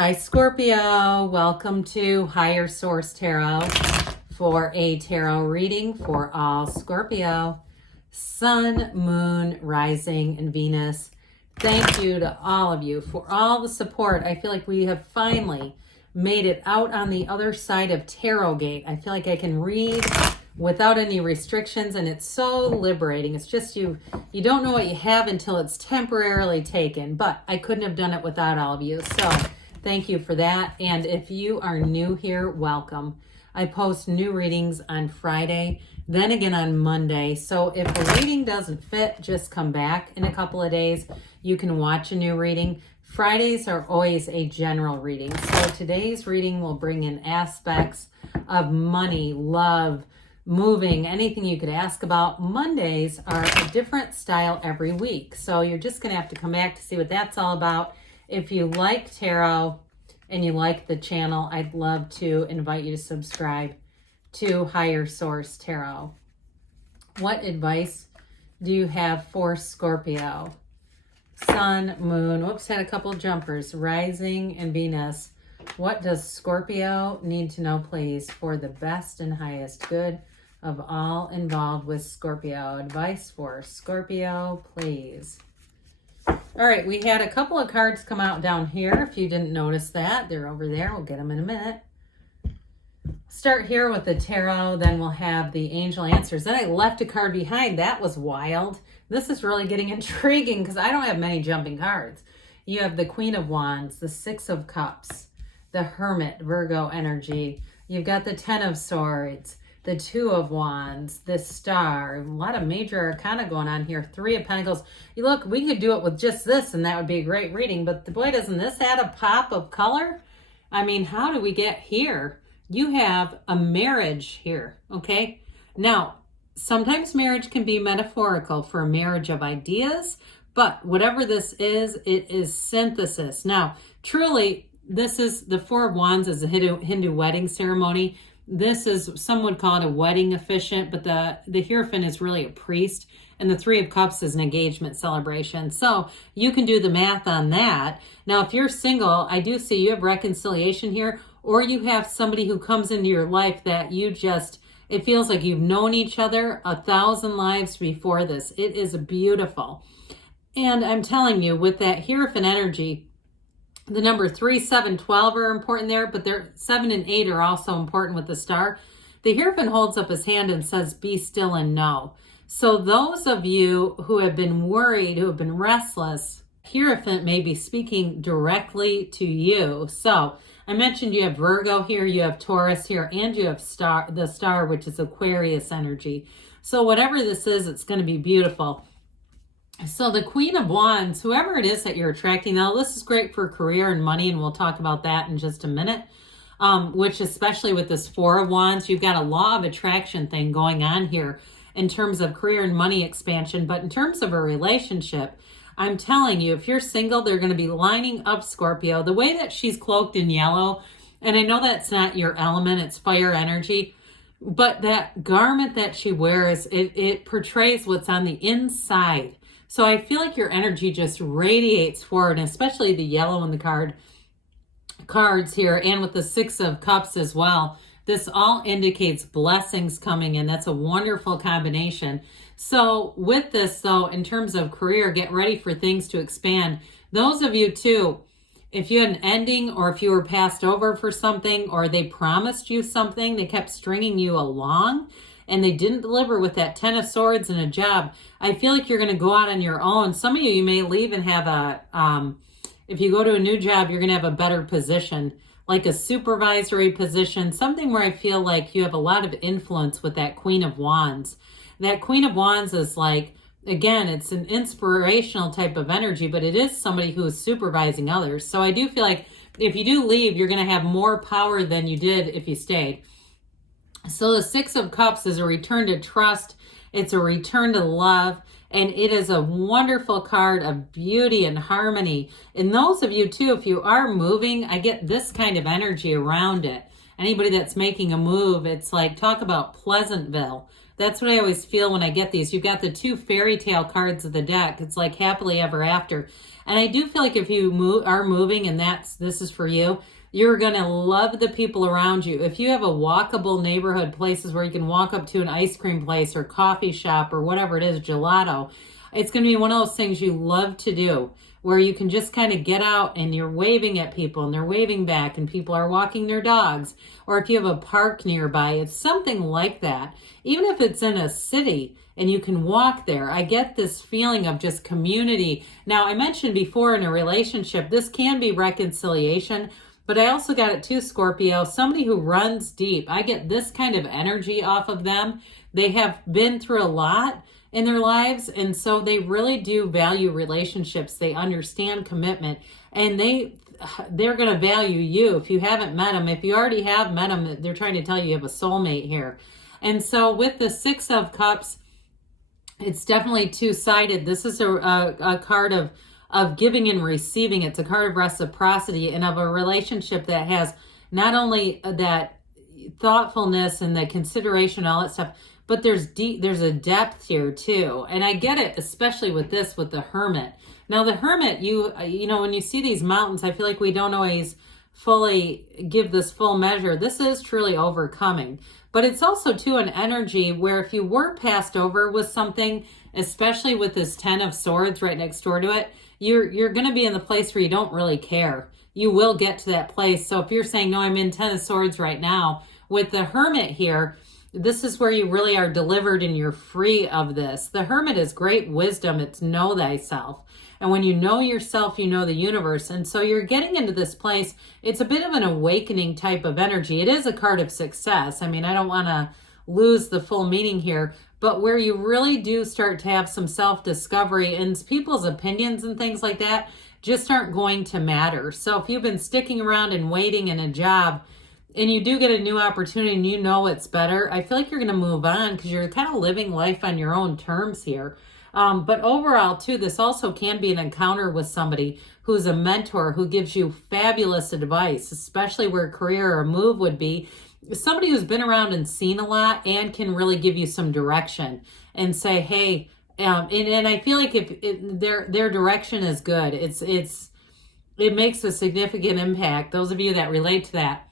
Hi Scorpio, welcome to Higher Source Tarot for a tarot reading for all Scorpio, Sun, Moon, Rising, and Venus. Thank you to all of you for all the support. I feel like we have finally made it out on the other side of Tarot Gate. I feel like I can read without any restrictions, and it's so liberating. It's just you don't know what you have until it's temporarily taken, but I couldn't have done it without all of you. So thank you for that. And if you are new here, welcome. I post new readings on Friday, then again on Monday. So if a reading doesn't fit, just come back in a couple of days. You can watch a new reading. Fridays are always a general reading. So today's reading will bring in aspects of money, love, moving, anything you could ask about. Mondays are a different style every week. So you're just going to have to come back to see what that's all about. If you like tarot and you like the channel, I'd love to invite you to subscribe to Higher Source Tarot. What advice do you have for Scorpio? Sun, Moon, whoops, had a couple jumpers, Rising, and Venus. What does Scorpio need to know, please, for the best and highest good of all involved with Scorpio? Advice for Scorpio, please. All right, we had a couple of cards come out down here. If you didn't notice that, they're over there. We'll get them in a minute. Start here with the tarot, then we'll have the angel answers. Then I left a card behind. That was wild. This is really getting intriguing because I don't have many jumping cards. You have the Queen of Wands, the Six of Cups, the Hermit, Virgo energy. You've got the Ten of Swords, the Two of Wands, the Star. A lot of major arcana going on here. Three of Pentacles. You look, we could do it with just this and that would be a great reading, but boy, doesn't this add a pop of color? I mean, how do we get here? You have a marriage here, okay? Now, sometimes marriage can be metaphorical for a marriage of ideas, but whatever this is, it is synthesis. Now, truly, this is the Four of Wands is a Hindu wedding ceremony. This is, some would call it a wedding officiant, but the Hierophant is really a priest, and the Three of Cups is an engagement celebration. So you can do the math on that. Now, if you're single, I do see you have reconciliation here, or you have somebody who comes into your life that you just, it feels like you've known each other 1,000 lives before this. It is beautiful. And I'm telling you, with that Hierophant energy, the number 3, 7, 12 are important there, but 7 and 8 are also important with the Star. The Hierophant holds up his hand and says, be still and know. So those of you who have been worried, who have been restless, Hierophant may be speaking directly to you. So I mentioned you have Virgo here, you have Taurus here, and you have the Star, which is Aquarius energy. So whatever this is, it's going to be beautiful. So the Queen of Wands, whoever it is that you're attracting, now this is great for career and money, and we'll talk about that in just a minute, which especially with this Four of Wands, you've got a law of attraction thing going on here in terms of career and money expansion. But in terms of a relationship, I'm telling you, if you're single, they're going to be lining up, Scorpio. The way that she's cloaked in yellow, and I know that's not your element, it's fire energy, but that garment that she wears, it portrays what's on the inside. So I feel like your energy just radiates forward, and especially the yellow in the cards here, and with the Six of Cups as well. This all indicates blessings coming in. That's a wonderful combination. So with this, though, in terms of career, get ready for things to expand. Those of you, too, if you had an ending, or if you were passed over for something, or they promised you something, they kept stringing you along, and they didn't deliver with that Ten of Swords and a job, I feel like you're going to go out on your own. Some of you may leave and have if you go to a new job, you're going to have a better position, like a supervisory position, something where I feel like you have a lot of influence with that Queen of Wands. That Queen of Wands is like, again, it's an inspirational type of energy, but it is somebody who is supervising others. So I do feel like if you do leave, you're going to have more power than you did if you stayed. So the Six of Cups is a return to trust. It's a return to love. And it is a wonderful card of beauty and harmony. And those of you too, if you are moving, I get this kind of energy around it. Anybody that's making a move, it's like, talk about Pleasantville. That's what I always feel when I get these. You've got the 2 fairy tale cards of the deck. It's like happily ever after. And I do feel like if you are moving and this is for you, you're going to love the people around you. If you have a walkable neighborhood, places where you can walk up to an ice cream place or coffee shop or whatever it is, gelato, it's going to be one of those things you love to do, where you can just kind of get out and you're waving at people and they're waving back and people are walking their dogs. Or if you have a park nearby, it's something like that. Even if it's in a city and you can walk there, I get this feeling of just community. Now, I mentioned before in a relationship, this can be reconciliation, but I also got it too, Scorpio, somebody who runs deep. I get this kind of energy off of them. They have been through a lot in their lives, and so they really do value relationships. They understand commitment, and they're going to value you if you haven't met them. If you already have met them, they're trying to tell you have a soulmate here. And so with the 6 of Cups, it's definitely two-sided. This is a card of giving and receiving. It's a card of reciprocity and of a relationship that has not only that thoughtfulness and the consideration, all that stuff, but there's a depth here too. And I get it, especially with this, with the Hermit. Now the Hermit, you know, when you see these mountains, I feel like we don't always fully give this full measure. This is truly overcoming. But it's also too an energy where if you were passed over with something, especially with this 10 of Swords right next door to it, you're going to be in the place where you don't really care. You will get to that place. So if you're saying, no, I'm in 10 of Swords right now, with the Hermit here, this is where you really are delivered and you're free of this. The Hermit is great wisdom. It's know thyself. And when you know yourself, you know the universe. And so you're getting into this place. It's a bit of an awakening type of energy. It is a card of success. I mean, I don't want to lose the full meaning here, but where you really do start to have some self-discovery and people's opinions and things like that just aren't going to matter. So if you've been sticking around and waiting in a job and you do get a new opportunity and you know it's better, I feel like you're going to move on because you're kind of living life on your own terms here. But overall, too, this also can be an encounter with somebody who's a mentor who gives you fabulous advice, especially where a career or a move would be. Somebody who's been around and seen a lot and can really give you some direction and say, hey, and I feel like if their direction is good, it makes a significant impact. Those of you that relate to that.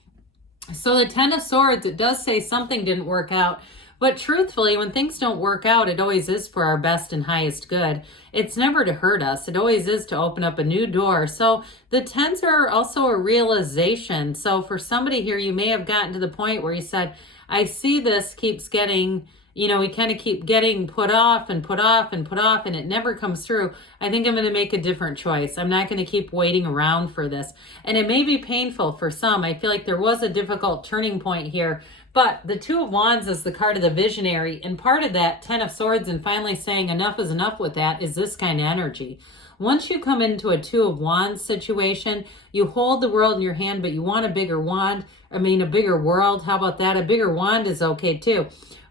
So the 10 of Swords, it does say something didn't work out. But truthfully, when things don't work out, it always is for our best and highest good. It's never to hurt us. It always is to open up a new door. So the 10s are also a realization. So for somebody here, you may have gotten to the point where you said, I see this keeps getting, we kind of keep getting put off and put off and put off, and it never comes through. I think I'm going to make a different choice. I'm not going to keep waiting around for this. And it may be painful for some. I feel like there was a difficult turning point here. But the 2 of Wands is the card of the visionary. And part of that 10 of Swords and finally saying enough is enough with that is this kind of energy. Once you come into a 2 of Wands situation, you hold the world in your hand, but you want a bigger wand. A bigger world. How about that? A bigger wand is okay too.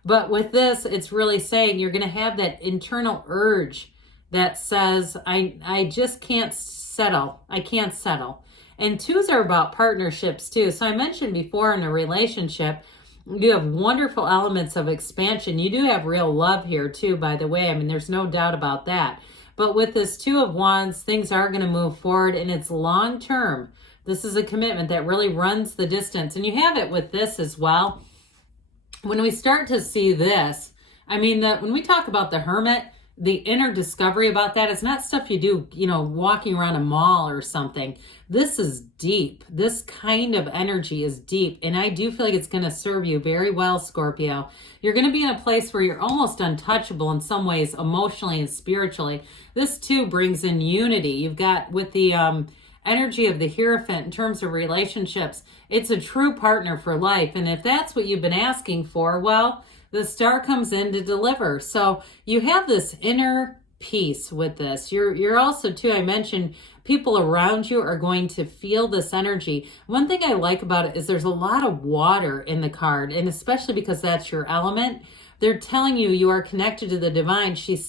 But with this, it's really saying you're going to have that internal urge that says, I just can't settle. I can't settle. And 2s are about partnerships too. So I mentioned before in a relationship, you have wonderful elements of expansion. You do have real love here too, by the way. There's no doubt about that. But with this 2 of Wands, things are going to move forward and it's long term. This is a commitment that really runs the distance. And you have it with this as well. When we start to see this, when we talk about the Hermit, the inner discovery about that is not stuff you do, walking around a mall or something. This is deep. This kind of energy is deep. And I do feel like it's going to serve you very well, Scorpio. You're going to be in a place where you're almost untouchable in some ways, emotionally and spiritually. This too brings in unity. You've got with the energy of the Hierophant in terms of relationships, it's a true partner for life. And if that's what you've been asking for, well, the star comes in to deliver. So you have this inner peace with this. You're also too, I mentioned, people around you are going to feel this energy. One thing I like about it is there's a lot of water in the card, and especially because that's your element, they're telling you you are connected to the divine. She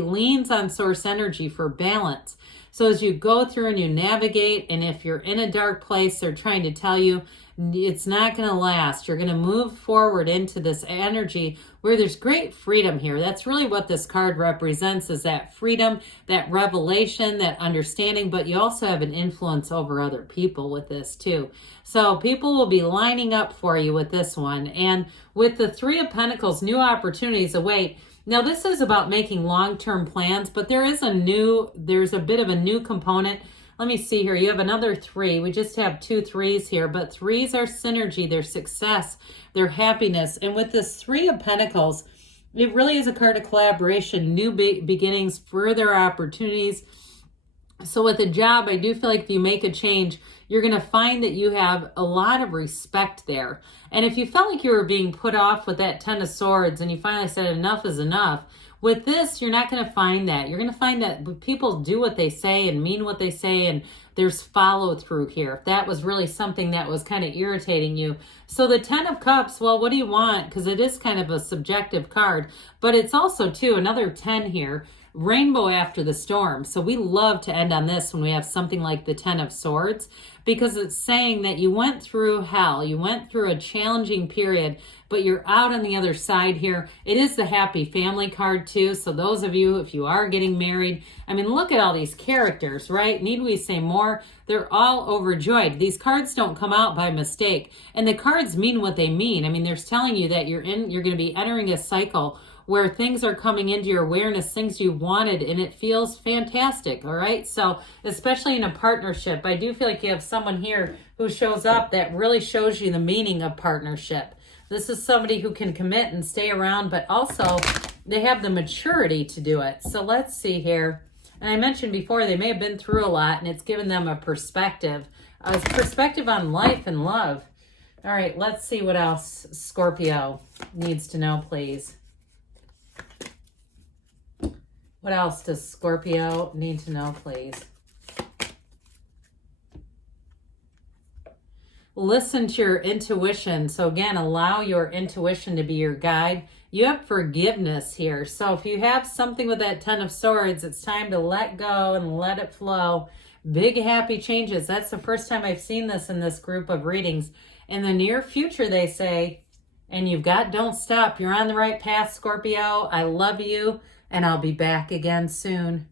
leans on source energy for balance. So as you go through and you navigate, and if you're in a dark place, they're trying to tell you it's not going to last. You're going to move forward into this energy where there's great freedom here. That's really what this card represents, is that freedom, that revelation, that understanding, but you also have an influence over other people with this too. So people will be lining up for you with this one. And with the Three of Pentacles, new opportunities await. Now this is about making long-term plans, but there's a bit of a new component. Let me see here. You have another 3. We just have 2 3s here, but 3s are synergy, their success, their happiness. And with this 3 of Pentacles, it really is a card of collaboration, new beginnings, further opportunities. So with a job, I do feel like if you make a change, you're going to find that you have a lot of respect there. And if you felt like you were being put off with that 10 of Swords and you finally said enough is enough, with this, you're not going to find that. You're going to find that people do what they say and mean what they say, and there's follow through here. If that was really something that was kind of irritating you. So the 10 of Cups, well, what do you want? Because it is kind of a subjective card, but it's also, too, another 10 here. Rainbow after the storm. So we love to end on this when we have something like the 10 of Swords, because it's saying that you went through hell, you went through a challenging period, but you're out on the other side here. It is the happy family card too. So those of you, if you are getting married, I mean, look at all these characters, right? Need we say more? They're all overjoyed. These cards don't come out by mistake, and the cards mean what they mean. I mean, they're telling you that you're going to be entering a cycle where things are coming into your awareness, things you wanted, and it feels fantastic, all right? So especially in a partnership, I do feel like you have someone here who shows up that really shows you the meaning of partnership. This is somebody who can commit and stay around, but also they have the maturity to do it. So let's see here. And I mentioned before, they may have been through a lot, and it's given them a perspective on life and love. All right, let's see what else Scorpio needs to know, please. What else does Scorpio need to know, please? Listen to your intuition. So again, allow your intuition to be your guide. You have forgiveness here. So if you have something with that 10 of Swords, it's time to let go and let it flow. Big happy changes. That's the first time I've seen this in this group of readings. In the near future, they say, and you've got don't stop. You're on the right path, Scorpio. I love you. And I'll be back again soon.